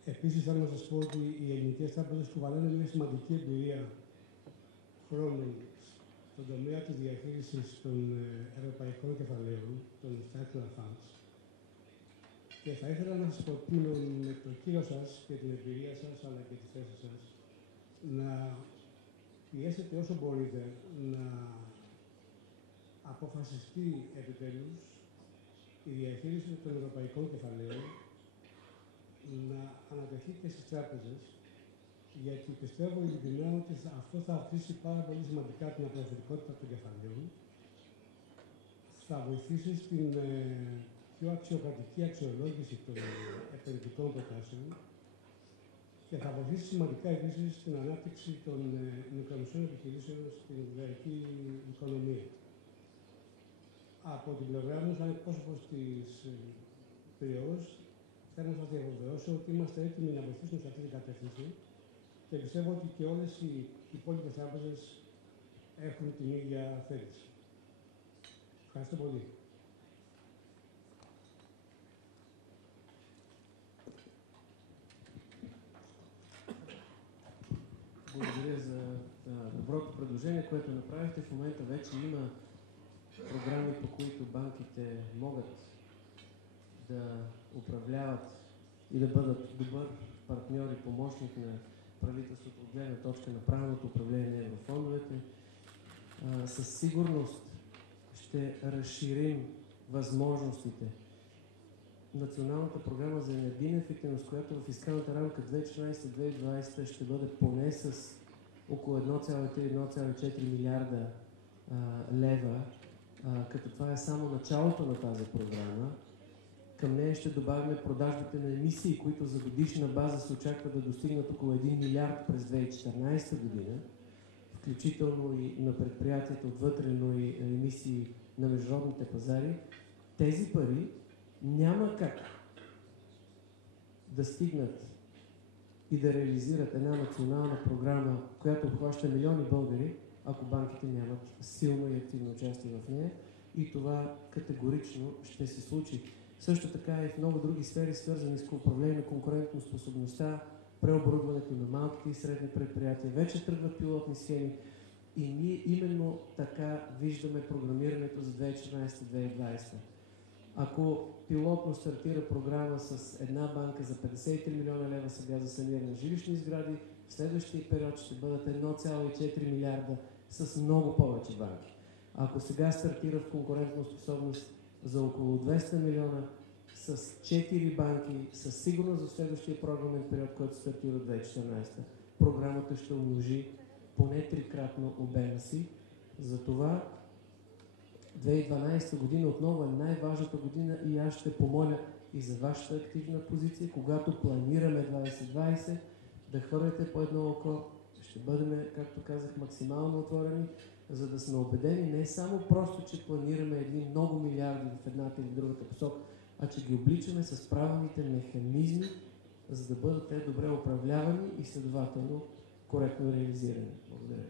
επίσης θέλω να σας πω ότι οι ελληνικές τράπεζες κουβαλάνε μια σημαντική εμπειρία χρόνων στον τομέα της διαχείρισης των ευρωπαϊκών κεφαλαίων, των structural funds. Και θα ήθελα να σας προτείνω με το κύριο σας και την εμπειρία σας, αλλά και τη θέση σας, να πιέσετε όσο μπορείτε να αποφασιστεί επιτέλους η διαχείριση των ευρωπαϊκών κεφαλαίων, να ανατεθεί και στις τράπεζες γιατί πιστεύω ειλικρινά ότι αυτό θα αυξήσει πάρα πολύ σημαντικά την αποδοτικότητα των κεφαλαίων, θα βοηθήσει στην πιο αξιοκρατική αξιολόγηση των επενδυτικών προτάσεων και θα βοηθήσει σημαντικά επίσης στην ανάπτυξη των μικρομεσαίων επιχειρήσεων στην ευρωπαϊκή οικονομία. Από την πλευρά μου, σαν εκπρόσωπος της ΠΡΙΟΣ, θέλω να σας διαβεβαιώσω ότι είμαστε έτοιμοι να βοηθήσουμε σε αυτή την κατεύθυνση και πιστεύω ότι και όλες οι υπόλοιπες τράπεζες έχουν την ίδια θέληση. Ευχαριστώ πολύ. Благодаря за доброто предложение, което направихте. В момента вече има програми, по които банките могат да управляват и да бъдат добър партньор и помощник на правителството от гледна точка на правилното управление на еврофондовете. Със сигурност ще разширим възможностите. Националната програма за енергийна ефективност, която в фискалната рамка 2014-2020 ще бъде поне с около 1,3-1,4 милиарда лева, като това е само началото на тази програма. Към нея ще добавим продажбите на емисии, които за годишна база се очаква да достигнат около 1 милиард през 2014 година, включително и на предприятията от вътрено и емисии на международните пазари. Тези пари няма как да стигнат и да реализират една национална програма, която обхваща милиони българи, ако банките нямат силно и активно участие в нея. И това категорично ще се случи. Също така и в много други сфери, свързани с управление на конкурентоспособността, преоборудването на малките и средни предприятия. Вече тръгват пилотни схеми и ние именно така виждаме програмирането за 2014-2020. Ако пилотно стартира програма с една банка за 53 милиона лева сега за саниране на жилищни сгради, в следващия период ще бъдат 1,4 милиарда с много повече банки. Ако сега стартира в конкурентна способност за около 200 милиона с 4 банки, със сигурност за следващия програмен период, който стартира от 2014, програмата ще умножи поне трикратно обема си. Затова 2012 година отново е най-важната година и аз ще помоля и за вашата активна позиция, когато планираме 2020, да хвърляте по едно око. Ще бъдем, както казах, максимално отворени, за да сме убедени не само просто, че планираме едни много милиарди в едната или другата посока, а че ги обличаме с правилните механизми, за да бъдат те добре управлявани и следователно коректно реализирани. Благодаря.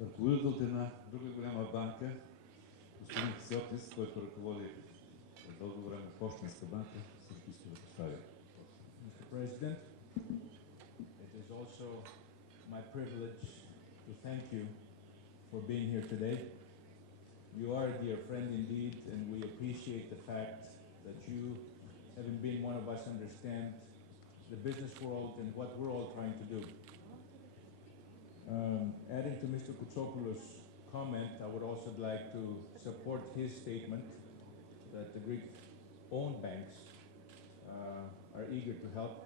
Ръководителът на друга голяма банка, господин Ксиотис, който ръководи дълго време Пощенска банка, също иска да поставя. Mr. President, it is also my privilege to thank you for being here today. You are a dear friend indeed, and we appreciate the fact that you, having been one of us, understand the business world and what we're all trying to do. Adding to Mr. Koutsopoulos' comment, I would also like to support his statement that the Greek-owned banks are eager to help,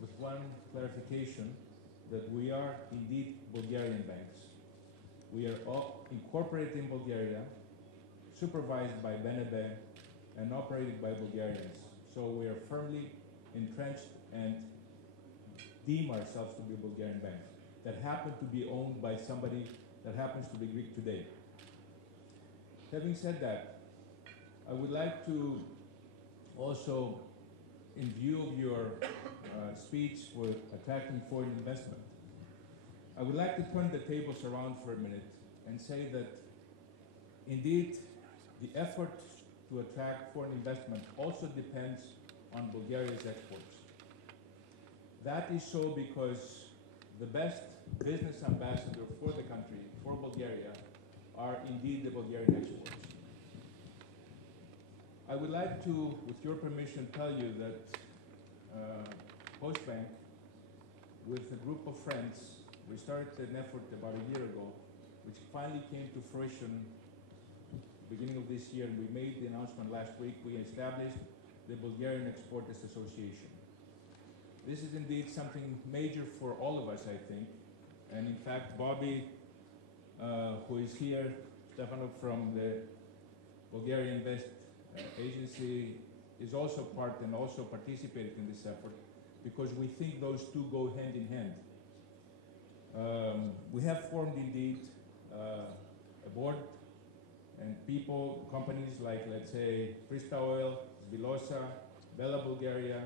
with one clarification that we are indeed Bulgarian banks. We are all incorporated in Bulgaria, supervised by BNB, and operated by Bulgarians. So we are firmly entrenched and deem ourselves to be a Bulgarian bank that happen to be owned by somebody that happens to be Greek today. Having said that, I would like to also, in view of your speech for attracting foreign investment, I would like to turn the tables around for a minute and say that indeed the effort to attract foreign investment also depends on Bulgaria's exports. That is so because the best business ambassador for the country, for Bulgaria, are indeed the Bulgarian exports. I would like to, with your permission, tell you that Postbank, with a group of friends, we started an effort about a year ago, which finally came to fruition beginning of this year, and we made the announcement last week. We established the Bulgarian Exporters Association. This is indeed something major for all of us, I think. And in fact, Bobby, who is here, Stefano from the Bulgarian Invest Agency, is also part and also participated in this effort, because we think those two go hand in hand. We have formed indeed a board and people, companies like, let's say, Prista Oil, Zvilosa, Bella Bulgaria,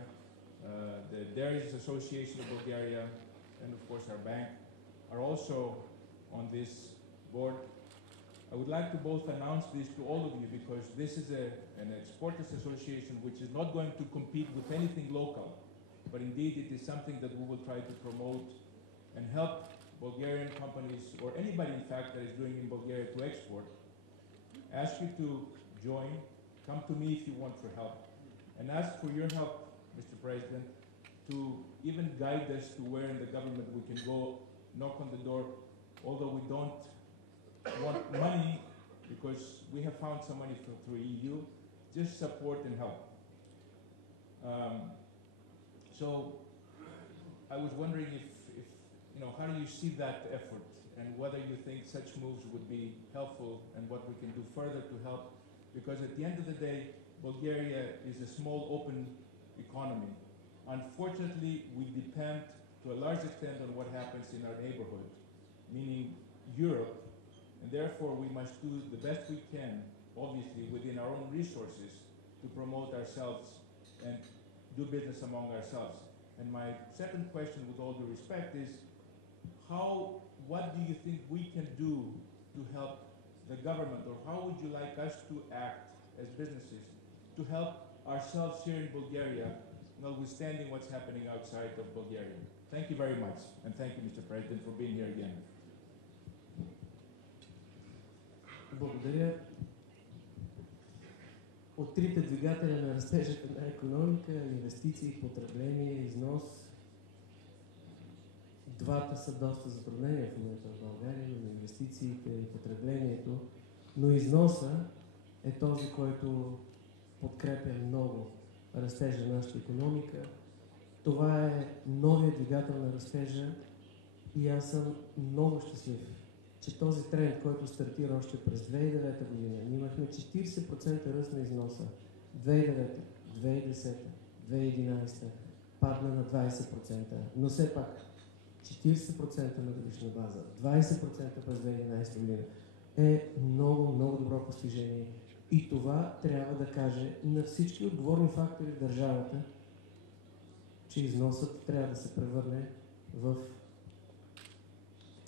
the Dairies Association of Bulgaria, and of course our bank are also on this board. I would like to both announce this to all of you, because this is an exporters association which is not going to compete with anything local, but indeed it is something that we will try to promote and help Bulgarian companies, or anybody in fact that is doing in Bulgaria to export. Ask you to join, come to me if you want for help, and ask for your help, Mr. President, to even guide us to where in the government we can go, knock on the door, although we don't want money, because we have found some money through EU, just support and help. So I was wondering if, how do you see that effort, and whether you think such moves would be helpful, and what we can do further to help, because at the end of the day, Bulgaria is a small, open economy. Unfortunately, we depend to a large extent on what happens in our neighborhood, meaning Europe, and therefore we must do the best we can, obviously within our own resources, to promote ourselves and do business among ourselves. And my second question, with all due respect, is what do you think we can do to help the government, or how would you like us to act as businesses to help ourselves here in Bulgaria, notwithstanding what's happening outside of Bulgaria? Thank you very much, and thank you, Mr. President, for being here again. Благодаря. От трите двигателя на растежа на икономика, инвестиции, потребление, износ, двата са доста затруднения в момента в България, на инвестициите и потреблението, но износа е този, който подкрепя много растежа на нашата икономика. Това е новият двигател на растежа и аз съм много щастлив, че този тренд, който стартира още през 2009 година, ние имахме 40% ръст на износа. 2009, 2010, 2011 падна на 20%, но все пак 40% на годишна база, 20% през 2011 година е много, много добро постижение. И това трябва да каже на всички отговорни фактори в държавата, че износът трябва да се превърне в,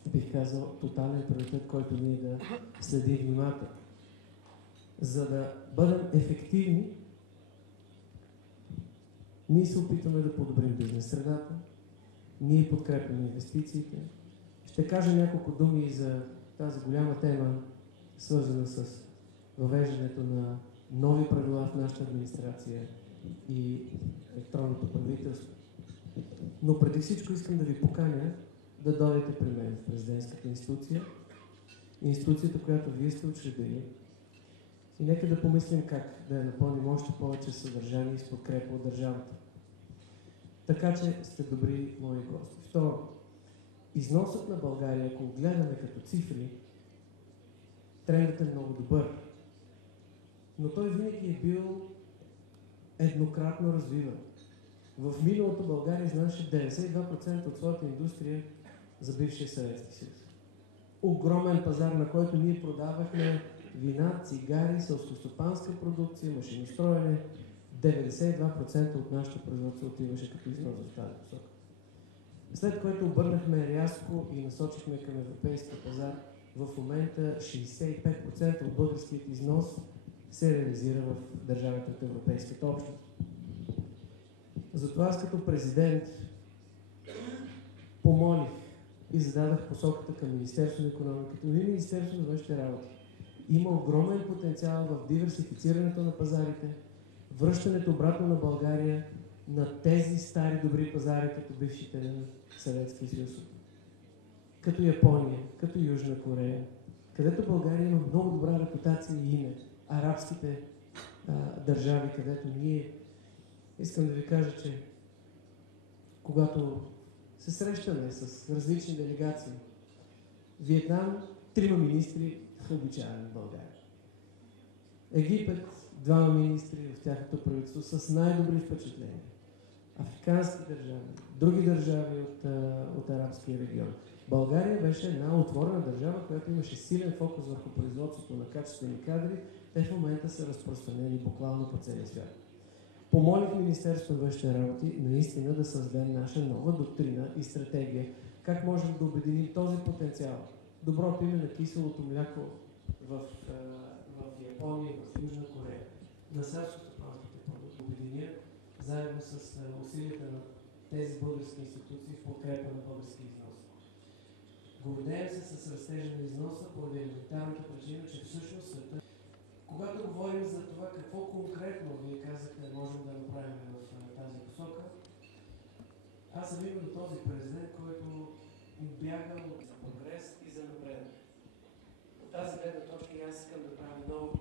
бих казал, тотален приоритет, който ние да следим внимателно. За да бъдем ефективни, ние се опитваме да подобрим бизнес средата, ние подкрепяме инвестициите. Ще кажа няколко думи за тази голяма тема, свързана с въвеждането на нови правила в нашата администрация и електронното правителство. Но преди всичко искам да ви поканя да дойдете при мен в президентската институция, институцията, която вие сте учредили, и нека да помислим как да я напълним още повече съдържание и с подкрепа от държавата. Така че сте добри мои гости. Второ, износът на България, ако гледаме като цифри, трендът е много добър. Но той винаги е бил еднократно развиван. В миналото България изнасяше 92% от своята индустрия за бившия Съветски съюз. Огромен пазар, на който ние продавахме вина, цигари, селскостопанска продукция, машиностроене. 92% от нашето производство отиваше като износ в тази посока. След което обърнахме рязко и насочихме към европейския пазар, в момента 65% от българският износ се реализира в държавите от Европейската общност. Затова аз като президент помолих и зададах посоката към Министерството на икономиката и Министерството на външните работи. Има огромен потенциал в диверсифицирането на пазарите, връщането обратно на България на тези стари добри пазари, като бившите на Съветския съюз, като Япония, като Южна Корея, където България има много добра репутация и име. Арабските държави, където ние, искам да ви кажа, че когато се срещаме с различни делегации. Виетнам, 3 министри, обичайни в България. Египет, 2 министри в тяхното правителство с най-добри впечатления. Африкански държави, други държави от арабския регион. България беше една отворена държава, която имаше силен фокус върху производството на качествени кадри. Те в момента са разпространени буквално по целия свят. Помолих Министерството на външните работи наистина да създаде наша нова доктрина и стратегия, как можем да обединим този потенциал. Доброто име на киселото мляко в Япония и в Южна Корея, на селскостопанските продукти обединя заедно с усилията на тези български институции в подкрепа на български износ. Гордеем се с растежа на износа поради елементарната причина, че всъщност света. Когато говорим за това какво конкретно, вие казахте, можем да направим в тази посока, аз съм именно този президент, който бяга за прогрес и за напредък. От тази гледна точка аз искам да правя много